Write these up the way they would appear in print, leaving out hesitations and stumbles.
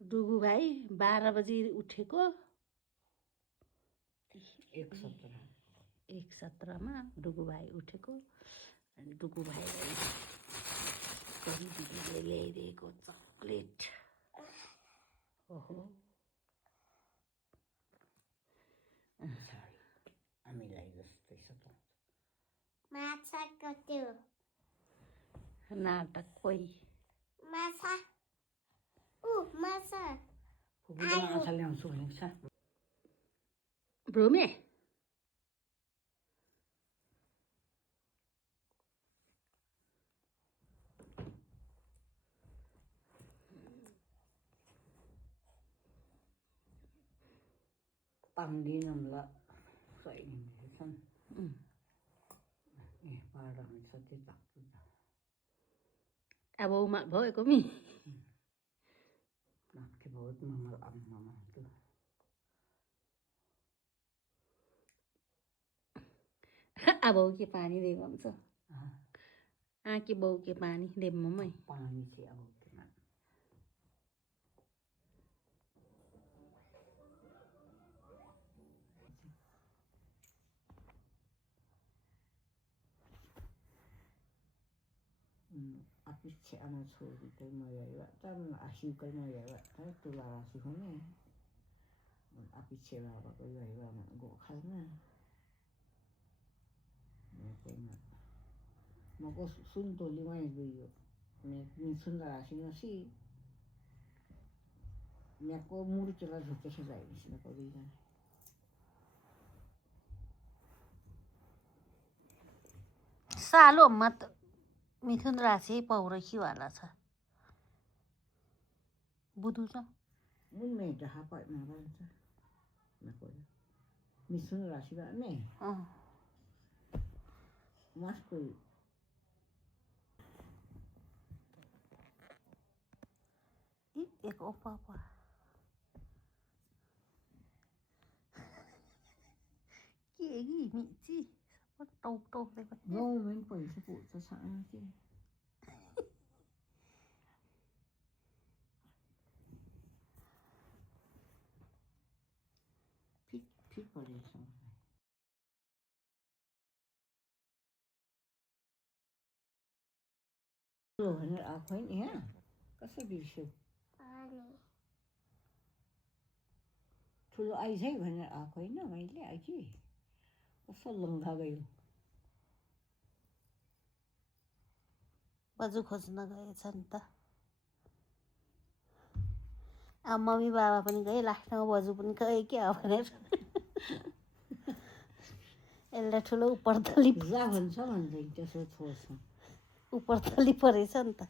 डुगु भाइ 12 बजी उठेको 1:17 डुगु भाइ उठेको अनि डुगु भाइलाई दिदीले ल्याइदिएको चक्लेट ओहो हामीलाई जस्तै सताउँछ माछाको त्यो नाटक कोही माछा माछा फुपूले माछा ल्याउँछु भनेको छ भ्रुमे पाउँदिनौँला सहिदिँदैछन् ए पाडा हुन्छ त्यो ताक्छु अब उमा भएको मि नाक्के बहुत मम्मा आम्मामा त्यो अब के पानी दे भन्छ आँके बाउ के पानी दे मम्मै पानी चाहिँ अब appicciano solo per morire tan asciuga morire tu la sicone appiccera ba ko yai ba ma go khalna ne pena mo ko sun to li mai yo ne ni sun la sino si ne ko muru chela jhote se jai ni na ko di na सालो मत मिथुन राशि पौरखीवाला छ बुधु छ mun me da ha pa ma ba na ko mi sun la si ba ne mas ko एक ओपा के गी मिची सब टोक दे no men po se pu sa sa ki fit परेछ भनेर आएको होइन यहाँ कसो बिर्स्यो ठुलो आइज है भनेर आएको होइन मैले अघि कस्तो लङ्घा गयो बजु खोज्न गएछ नि त अब मम्मी बाबा पनि गए लास्टमा बजु पनि गए क्या भनेर यसलाई ठुलो उपरतली जा भन्छ भन्दै त्यसो छोड्छ उपरतली परेछ नि त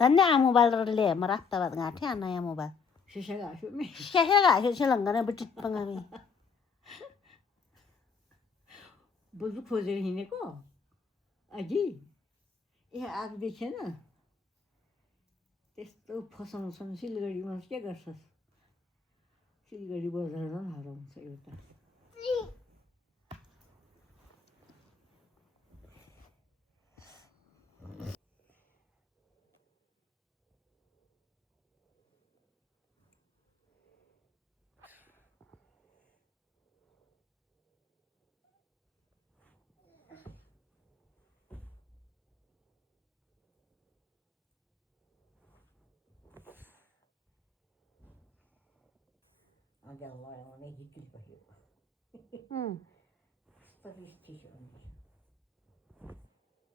झन् आ मोबाइल ल्याए म राख्ता बाद घाँटे नयाँ मोबाइल सिसा घाँसे लङ्गना बेटी पङ्गामी बजु खोजेर हिँडेको अघि यहाँ आएको देखेन त्यस्तो फसाउँछन् सिलगढीमा के गर्छस् सिलगढी बजारमा हराउँछ एउटा Agak orang hikil bahaya. Seperti itu.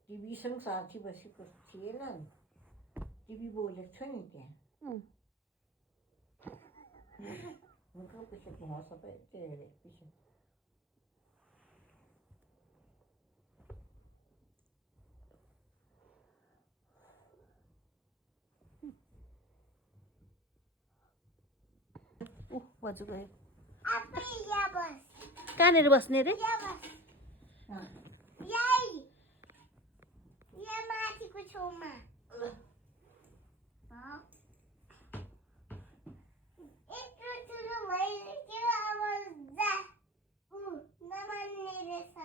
TV सँग साथी बसेको थिएन टिभी बोलेको छ नि त्यहाँ मुख पछि घुमा सबै त्यो हेरेको पछि बजु गयो बस कहाँनिर बस्ने रे माथिको छेउमा यत्रो ठुलो भइसक्यो अब जा नमान्ने रहेछ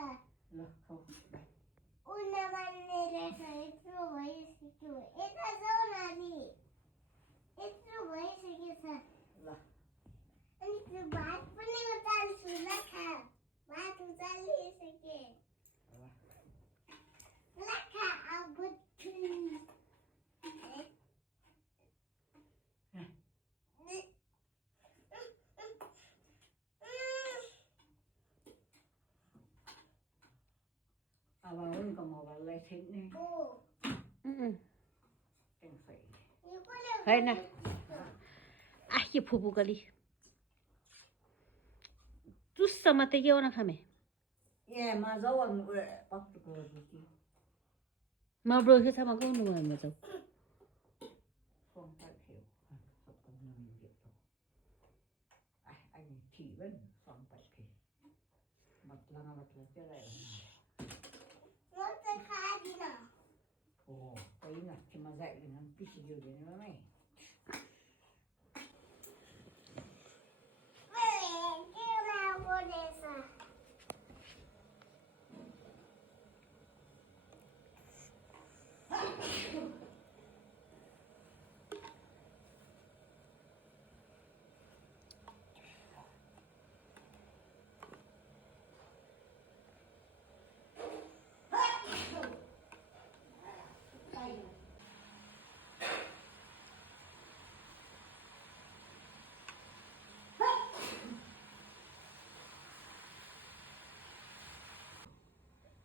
नमान्ने रहेछ यत्रो भइसक्यो यता जाऊ नानी यत्रो भइसकेको छ thịt này 오. 응. em phải 이거는 Phải nè. Ai 부부가리. 뚜싸마 떼기오나 카메. yeah mà dấu ăn rồi bắt được rồi chứ 마브로 회사 막고 오는 거야 맞아. không phải hiểu sắp tới mình biết rồi anh chỉ bên không phải hiểu mặt là cái này 너한테 가지나. ồ cái này chỉ mà dạy thì nó biết gì điều đấy nữa này 왜 깨우라고 그래서.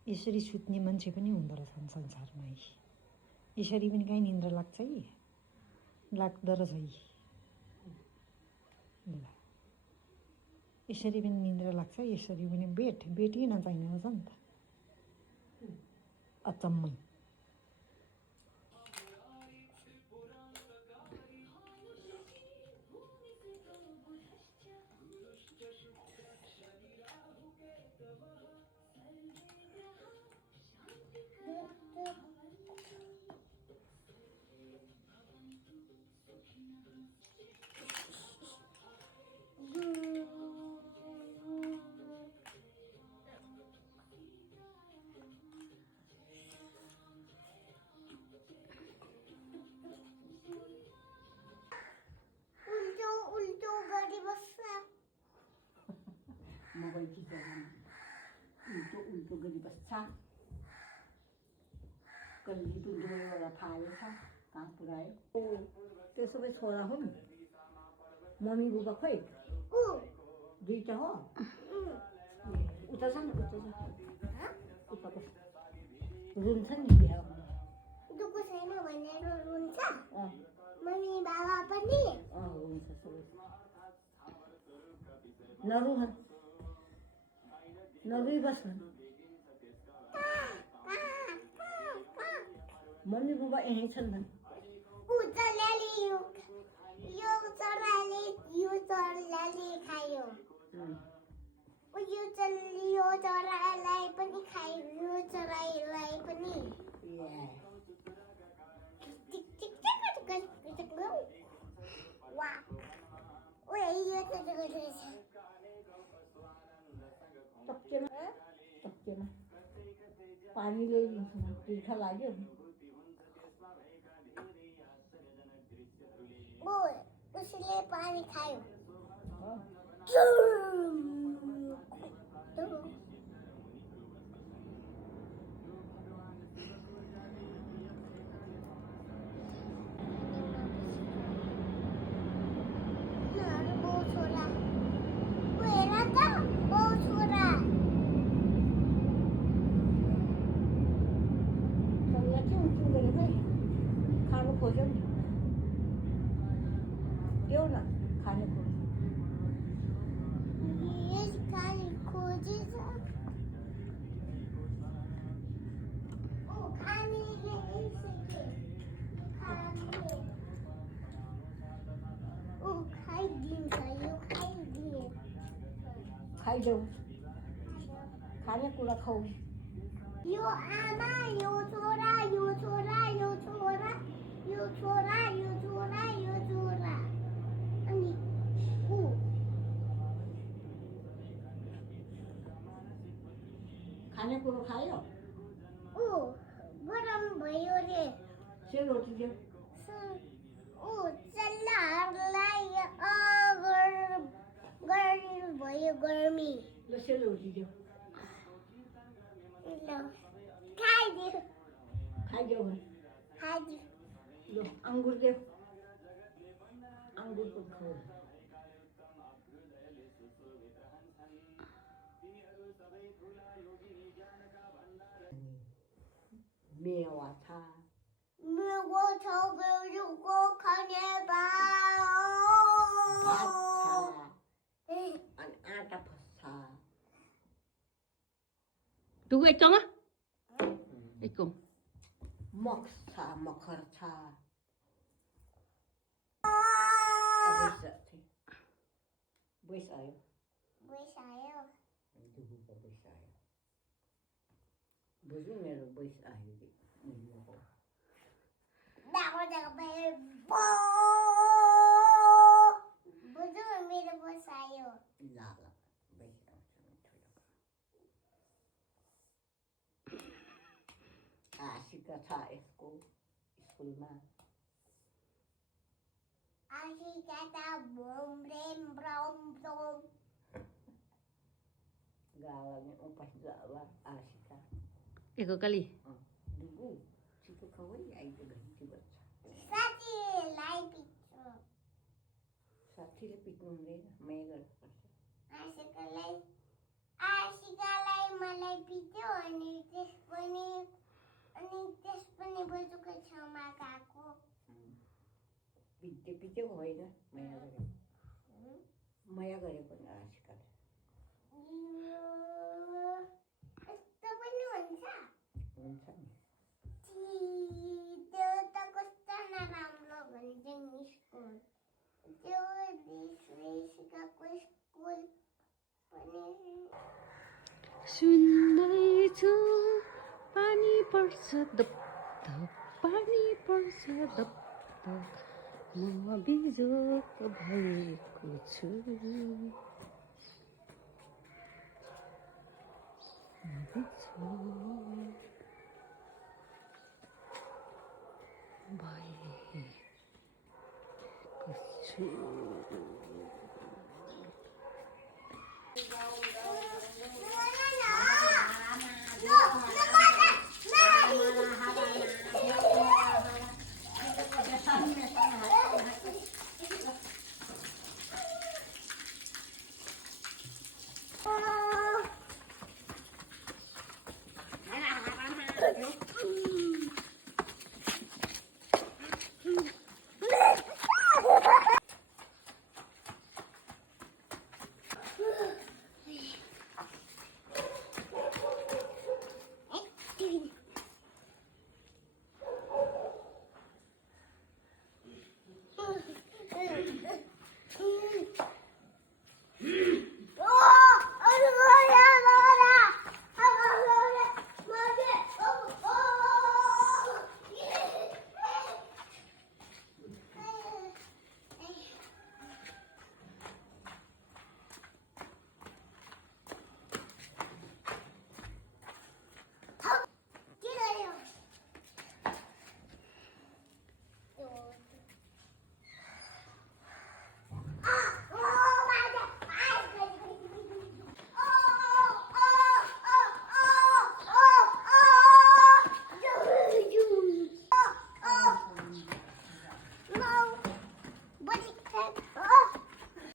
यसरी सुत्ने मान्छे पनि हुँदो रहेछन् संसारमा यसरी पनि काहीँ निन्द्रा लाग्छ है लाग्दो रहेछ ल यसरी पनि निन्द्रा लाग्छ यसरी पनि बेटी नचाहिने रहेछ नि त अचम्मै 울적거리었어. 먹을 기자는 울도 그리 봤어 cần tụi tôi là thải sao cả tụi đấy tôi sẽ phải xóa không mommy bố bà khỏe 우. gì cho họ 웃어서 웃어봐 룬 산지야 누구 생일 만나러 룬사? 어 머미 마마 아빠니? 룬 샀어 나루한 나루 입었어 mommy bố bà em chân mình 우절랄리 유절랄리 가요. 유절랄리 पनि खायो 유절랄리 पनि. yeah 와. 왜 이렇게 되지? tập chưa mà पानी ले तीखा लाग्यो 뭐 उसले पानी खायो. खानु खोज्यो नि देऊ न खानु खोज्यो खाइदेऊ खानेकुरा खाऊ यो आमा यो छोरा यो छोरा यो छोरा यो छोरा यो छोरा यो छोरा अनि ऊ खानेकुरो खायो ऊ गरम भयो रे सेलरोटी देऊ ऊ चल्लाहरूलाई गर्मी भयो गर्मी ल सेलरोटी देऊ ल खाइदियो खाइदेऊ खाइदियो ल अङ्गुर देऊ अङ्गुरको खाऊ 매화차. 매워서 배우고 가네봐. 밭차. 아니 아다퍼사. 누구 했잖아? 이거. 먹사 먹어차. 아버지. 뭐 있어요? 뭐 사요? 누구가 뭐 있어요? 무슨 애로 뭐 있어요? 누구고? 나보다 배워. 무슨 의미로 뭐 사요? 나가. 뭐 있어요? 아시가 차 스쿨만. 아시가다 몸렘브롬롬. Galanya umpas jawa asika. 이거 깔리. Dulu situ kawin ya itu ganti baca. 사진 라이브 좀. Sati lebih ngomongin megal. 아시갈라이 말라이 비디오 아니 데스포니 보여주고 전화가고. Pije hoy na maya gare. Maya gare pun asika. Esto bueno onsa. Unsa ni. Dia takut tanah ramlo ganjeng school. Dia di Swiss ka school. Pani सुन्दैछु पानी पर्छ धप धप पानी पर्छ धप धप म बिजोक भएको छु भएको छु No. What is that?